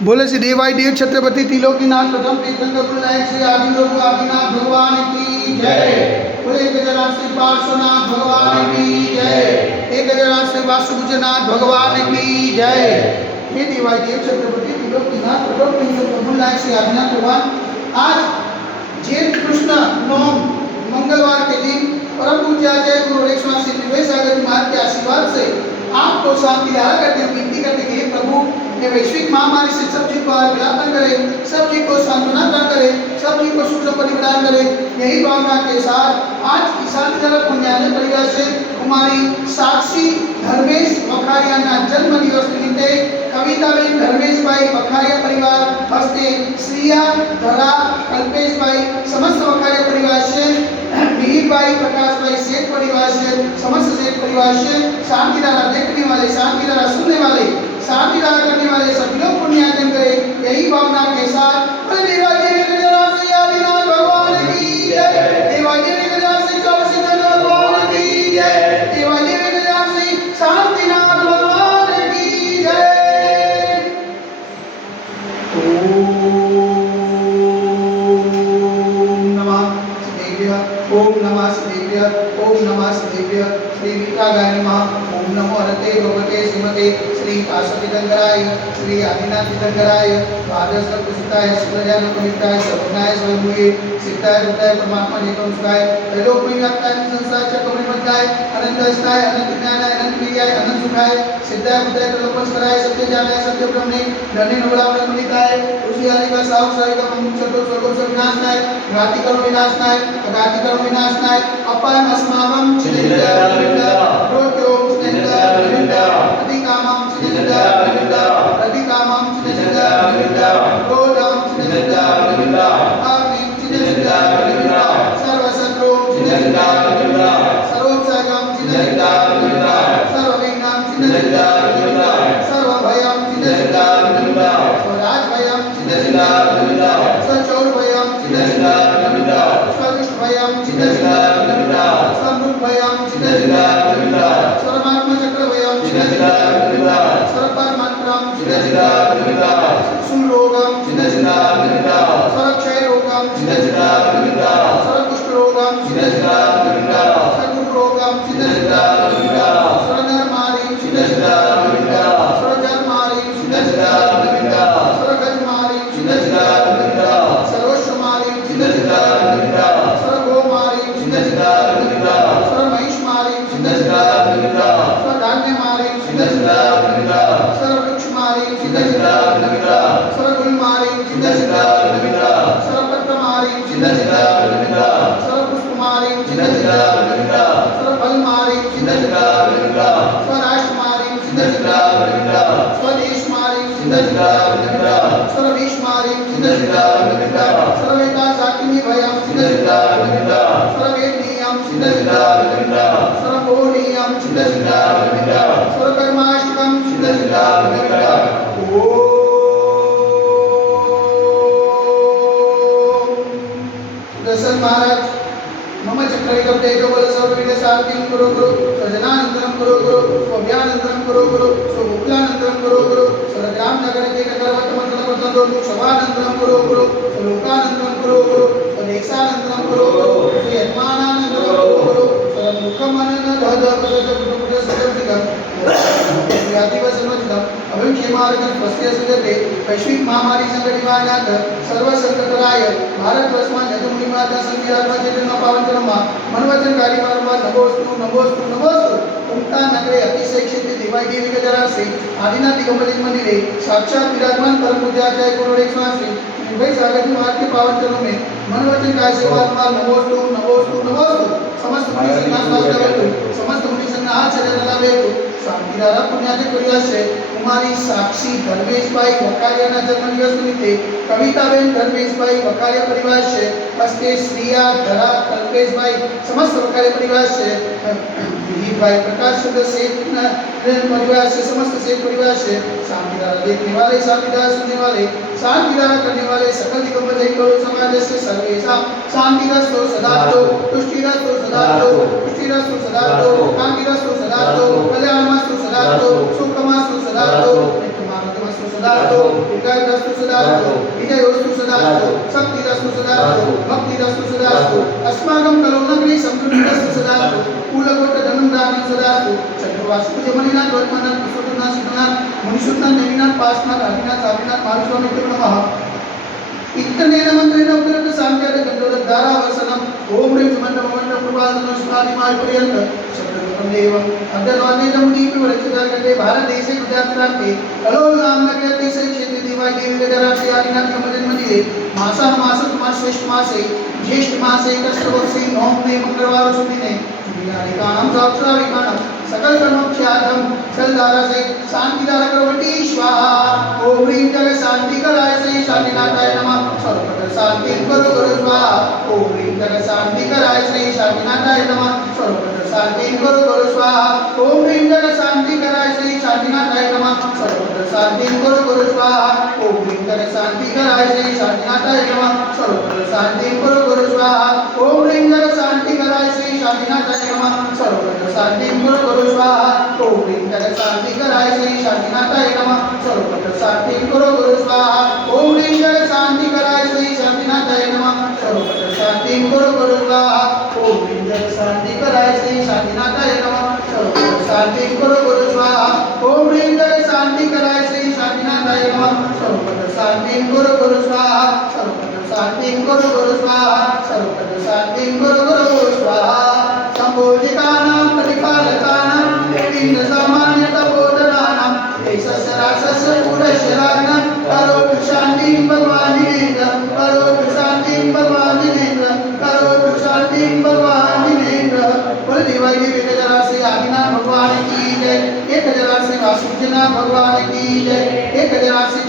बोले श्री देवाई देव छत्रपति त्रिलोकीनाथ प्रथम तीर्थंकर गुरुनायक श्री आदि प्रभु आदिनाथ भगवान की जय। बोले गजराज श्री पार्श्वनाथ भगवान की जय। हे गजराज श्री वासुभुजनाथ भगवान की जय। हे देवाई देव छत्रपति त्रिलोकीनाथ प्रथम तीर्थंकर गुरुनायक श्री आदिनाथ भगवान, आज जेठ कृष्ण नौम मंगलवार के दिन परम पूज्य आचार्य गुरु रेखा श्री निवेश सागर जी महाराज के आशीर्वाद से आपको शांति रहा करते हुए विनती करते कि प्रभु ये वैश्विक महामारी से सब चीज को विलापन करे, सब चीज को सांत्वना प्रदान करे, सब चीज को सुख प्रदान करे। यही भावना के साथ आज ईशान जगत पुण्यालय परिवार से कुमारी साक्षी धर्मेश वखारिया जन्म दिवस निमित्ते कविताबेन धर्मेश भाई वखारिया परिवार हस्ते श्रिया धरा कल्पेश भाई समस्त वखारिया परिवार से वीर भाई प्रकाश भाई सेठ परिवार से समस्त सेठ परिवार से शांति धारा देखने वाले, शांति धारा सुनने वाले, शांति धारा करने वाले सभी लोग पुण्यार्जन करें। यही भावना के साथ देवादेवी गजराज श्री आदिनाथ भगवान की जय। देवादेवी गजराज श्री चौरसिद्धनाथ भगवान की जय। देवादेवी गजराज श्री शांतिनाथ भगवान की जय। ओम नमः शिवेभ्य, ओम नमः शिवेभ्य। श्री विकागाय नमः। ओम नमो हरते भगवते श्रीमते श्री काशतीर्थंकराय श्री आदिनाथ तीर्थंकराय द्वादश कुशिताय सुरजान पवित्राय सर्वज्ञाय स्वयंभूये सिद्धाय बुद्धाय परमात्मा निकम सुखाय त्रैलोक में व्याप्ताय संसार चक्र मध्याय अनंत अस्ताय अनंत ज्ञानाय अनंत क्रियाय अनंत सुखाय सिद्धाय बुद्धाय प्रलोभनस्कराय सत्य ज्ञानाय सत्य ब्रह्मणे धन्य नवरावण मुनिताय तुलसी आदि का साहब साई का मुक्त चतुर सर्व विनाशनाय घाति कर्म विनाशनाय अघाति कर्म विनाशनाय अपायम अस्माकं चिन्ता प्रोत्योम चिन्ता अधिकामं चिन्ता अधिकामं चिन्ता क्रोधं चिन्ता आग्निं चिन्ता सर्वशत्रु चिन्ता सर्वोत्साहं चिन्ता सर्वविघ्नं चिन्ता सर्वभयं चिन्ता स्वराजभयं चिन्ता स्वचौरभयं चिन्ता स्वदुष्टभयं चिन्ता स्वमृगभयं चिन्ता सर्वात्मचक्रभयं चिन्ता सर्वपरमन्त्रं चिन्ता सुरोगं चिन्ता सर्वक्षयरोगं चिन्ता सर्वकुष्ठरोगं चिन्ता सर्वरोगं चिन्ता सर्वनरमारीं चिन्ता सर्वजन्मारीं चिन्ता सर्वगजमारीं चिन्ता सर्वश्वमारीं चिन्ता सर्वगोमारीं चिन्ता सर्वमहिष्मारीं चिन्ता सर्वधान्यमारीं चिन्ता सर्ववृक्षमारीं चिन्ता सर्वगुलमारीं चिन्ता सर्वपत्रमारीं चिन्ता सर्वपुष्पमारीं चिन्ता सर्वफलमारीं चिन्ता स्वराष्ट्रमारीं चिन्ता स्वदेशमारीं चिन्ता सर्वविश्वमारीं चिन्ता सर्वेकाशाग्निभयं चिन्ता सर्ववेदनीयं चिन्ता सर्वपूर्णीयं चिन्ता सर्वकर्माष्टकं चिन्ता। दर्शन महाराज मम चक्रविकं तेजो बल सर्वविद्या शांतिं कुरु गुरु सजनानंतरं कुरु गुरु स्वव्यानंतरं कुरु गुरु स्वभुक्तानंतरं कुरु गुरु सर्वग्राम नगरके ककरवत्तमंतरं शवानंतरं कुरु गुरु स्वलोकानंतरं कुरु गुरु स्वदेशानंतरं कुरु गुरु श्रीयजमानानंतरं कुरु गुरु स्वमुखमनन वैश्विक महामारी संकटनिवारणार्थ सर्व संकटराय भारतवर्षમાં જગમુનિમાતા સંગીરાત્મા ચેતનના પાવનચરણમાં મનવચનકારી વારંવાર નમોસ્તુ નમોસ્તુ નમોસ્તુ ઉમટા નગરે અતિશય ક્ષેત્રે દેવાય દેવી ગજરાજ શ્રી આદિનાથ દિગંબરજી મંદિરે साक्षात विराजमान परम पूज्य आचार्य गुरु रेखा श्री भाई सागर जी महाराज के पावन चरणों में मनवचन का आशीर्वाद नमोस्तु नमोस्तु नमोस्तु समस्त मुनि संघ समस्त मुनि संघ हाथ चरण शांति धारा पुण्याचे परिवार से कुमारी साक्षी धर्मेश भाई वकारिया जन्म दिवस निमित्ते कविताबेन धर्मेश भाई वकारिया परिवार से हस्ते श्रिया धरा कल्पेश भाई समस्त वकारिया परिवार से वीर भाई प्रकाश चंद्र सेठ परिवार से समस्त सेठ परिवार से शांति धारा देखने वाले, शांति धारा सुनने वाले, शांति धारा करने वाले सकल दिगंबर समाज से सर्वेशा शांतिरस्तु सदातो तुष्टिरस्तु सदातो पुष्टिरस्तु सदातो कांतिरस्तु सदातो कल्याणमस्तु सदातो सुखमस्तु सदातो शांतिरस्तु सदास्तु दीर्घायुरस्तु सदास्तु विजयोस्तु सदास्तु शक्तिरस्तु सदास्तु भक्तिरस्तु सदास्तु अस्माकं कलौनगरी समृद्धिरस्तु सदास्तु कुलकोट धनुर्धारणं सदास्तु चक्रवास पूज्यमणिनाथ वर्तमानाथ विश्वनाथ सिद्धनाथ मुनिसुतनाथ नैमिनाथ पासनाथ आदिनाथ साविनाथ महास्वामी नमः इत्तनेन मंत्रेण उग्रत सांख्यात गंधोदक धारावसनम ओम ह्रीं सुमंडम मंडम प्रभासनं स्वादिमाय पर्यंत शब्दगतं देवं अब्दवादेजमुनि प्रवचतार गते भारत देशे गुजरात प्रांते कलोल नाम नगरे अतिशय क्षेत्रे देवाय देवी गजराशि आदिनाथ ब्रह्मजन मंदिरे मासान मासत मास श्रेष्ठ मासे ज्येष्ठ मासे कष्टवर्षे नवमे मंगलवार सुदिने विनायकानां सहस्राविकानां सकल कर्मोक्षार्थम सलधारा से शांति धारा करवटी स्वाहा ओम ह्रीं जग शांति कराय से शांतिनाथाय नमः सर्वत्र शांति करो करो स्वाहा ओम ह्रीं जग शांति कराय से शांतिनाथाय नमः सर्वत्र शांति करो करो स्वाहा ओम ह्रीं जग शांति कराय से शांतिनाथाय नमः सर्वत्र शांति करो करो स्वाहा ओम ह्रीं जग शांति कराय से शांतिनाथाय नमः सर्वत्र शांति करो करो स्वाहा ओम ह्रीं जग शांति कराय से शांतिनाथाय नमः सर्वत्र शांति करो करो स्वाहा ओम ह्रीं जग शांति कराय से शांतिनाथाय नमः सर्वत्र शांति करो करो स्वाहा ओम ह्रीं जग शांति कराय से शांतिनाथाय नमः सर्वत्र शांति करो करो स्वाहा ओम ह्रीं जग शांति कराय से शांतिनाथाय नमः सर्वत्र शांति करो करो स्वाहा ओम ह्रीं जग शांति कराय से शांतिनाथाय नमः सर्वत्र शांति करो करो स्वाहा सर्वत्र शांति करो करो स्वाहा सर्वत्र शांति करो करो स्वाहा संबोधिकानां परिपालकानां विभिन्न सामान्य तपोधनानां ऐसस्य रासस्य पुरस्य राज्ञा करोतु शान्तिं भगवान् जिनेन्द्र करोतु शान्तिं भगवान् जिनेन्द्र करोतु शान्तिं भगवान् जिनेन्द्र बोले देवाय देवी गजराज से आदिनाथ भगवान की जय एक गजराज से वासुदेवनाथ भगवान की जय एक गजराज से